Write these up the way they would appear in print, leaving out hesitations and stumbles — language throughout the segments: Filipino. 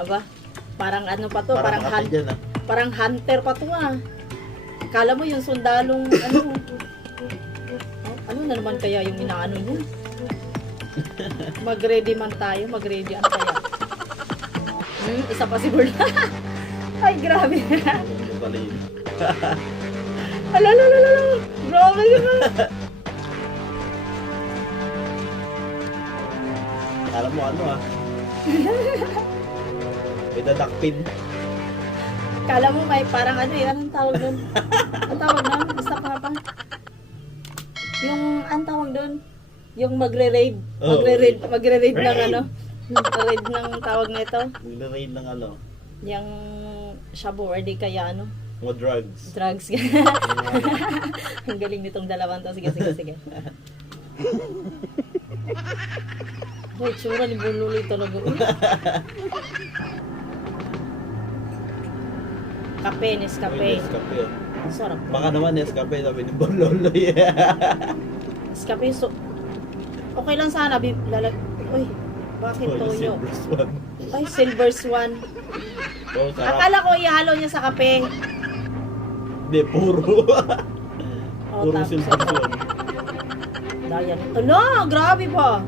Aba, parang ano pa to, Parang parang, makapit yan, ah. parang hunter pa to ah. Kala mo yung sundalong ano. Oh, ano na naman kaya yung inaano niya? Mag-ready man tayo, mag-ready ano kaya? Isa pa si Burla. Ay, grabe. Yung baliin. Alalalala. Grabe yun. Alam mo ano ah. May dadakpin. Kala mo may parang ano eh, anong tawag doon? Ang tawag na, basta pa pa. Yung, ang tawag doon? Yung magre-raid. Oh, Magre-raid ng ano? Raid ng tawag nito. Nagre-raid ng ano. Yung shabu or di kaya ano? Mga drugs. Drugs. Ang galing nitong dalawang to. Sige, sige, sige. Ay, tsura ni Bululi talaga. Kape, Nescafe. Nescafe. Oh. Ang sarap. Baka naman Nescafe sabi ni Bololoy. Nescafe, so... Okay lang sana. Uy, bakit toyo? Silver Swan. Ay, Silver Swan. Oh, sarap. Akala ko ihalo niya sa kape. Hindi, puro. Oh, Puro tapos Silver ito. Swan. Dayan. Ala, grabe pa.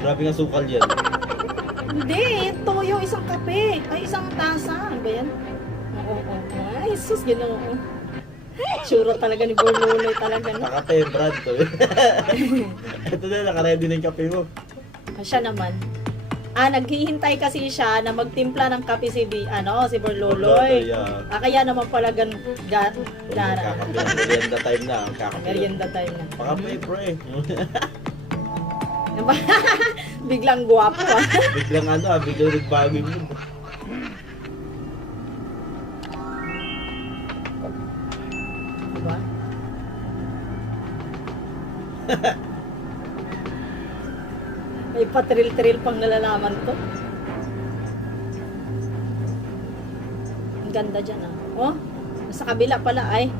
Grabe nga sukal yan. Hindi, toyo, isang kape. Ay, isang tasa. Ano ba yan? Oo. Ay, sus, ginoo. Tsura talaga ni Borloloy talaga. No? Nakape, Brad. Ito na, nakaready na yung kape mo. Siya naman. Naghihintay kasi siya na magtimpla ng kape si Borloloy. Yeah. Kaya naman pala gara. Kakape, merienda time na. Kakape. Merienda time na. Pakape, pre. Biglang guwapo ah. Biglang biglang nagbago yung mood. Diba? May patril-tril pang nalalaman to. Ang ganda dyan ah. Oh, sa kabila pala ay.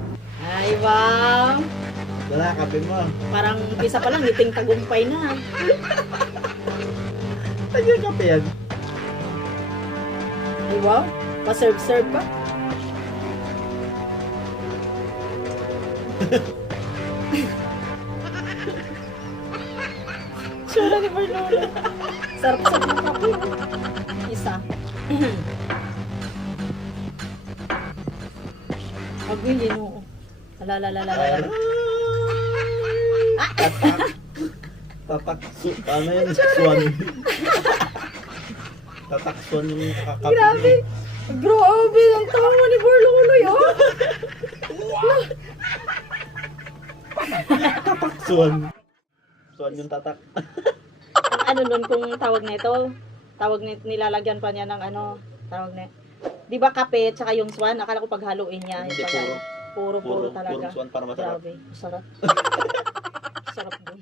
Ay, wow. Wala, kape mo. Parang isa pa lang, ngiting tagumpay na. Ano yung kape yan? Ay, wow. Pa-serve-serve pa. Sura ni Bernolo. Sarap-sarap ng kape. Isa. Agwili, no. Alalalala. Tatak. Ano yun? Swan. Tatak swan yung kakakape. Grabe. Grabe. Ang tawa ni Bernolo, oh. Tatak swan. Swan yung tatak. Ano nun kung tawag nito? Nilalagyan pa niya ng ano, tawag na. 'Di ba kape at saka yung swan, akala ko paghaluin niya. Hindi, Puro talaga. Puro swan para masarap. Grabe, sarap. Sarap din.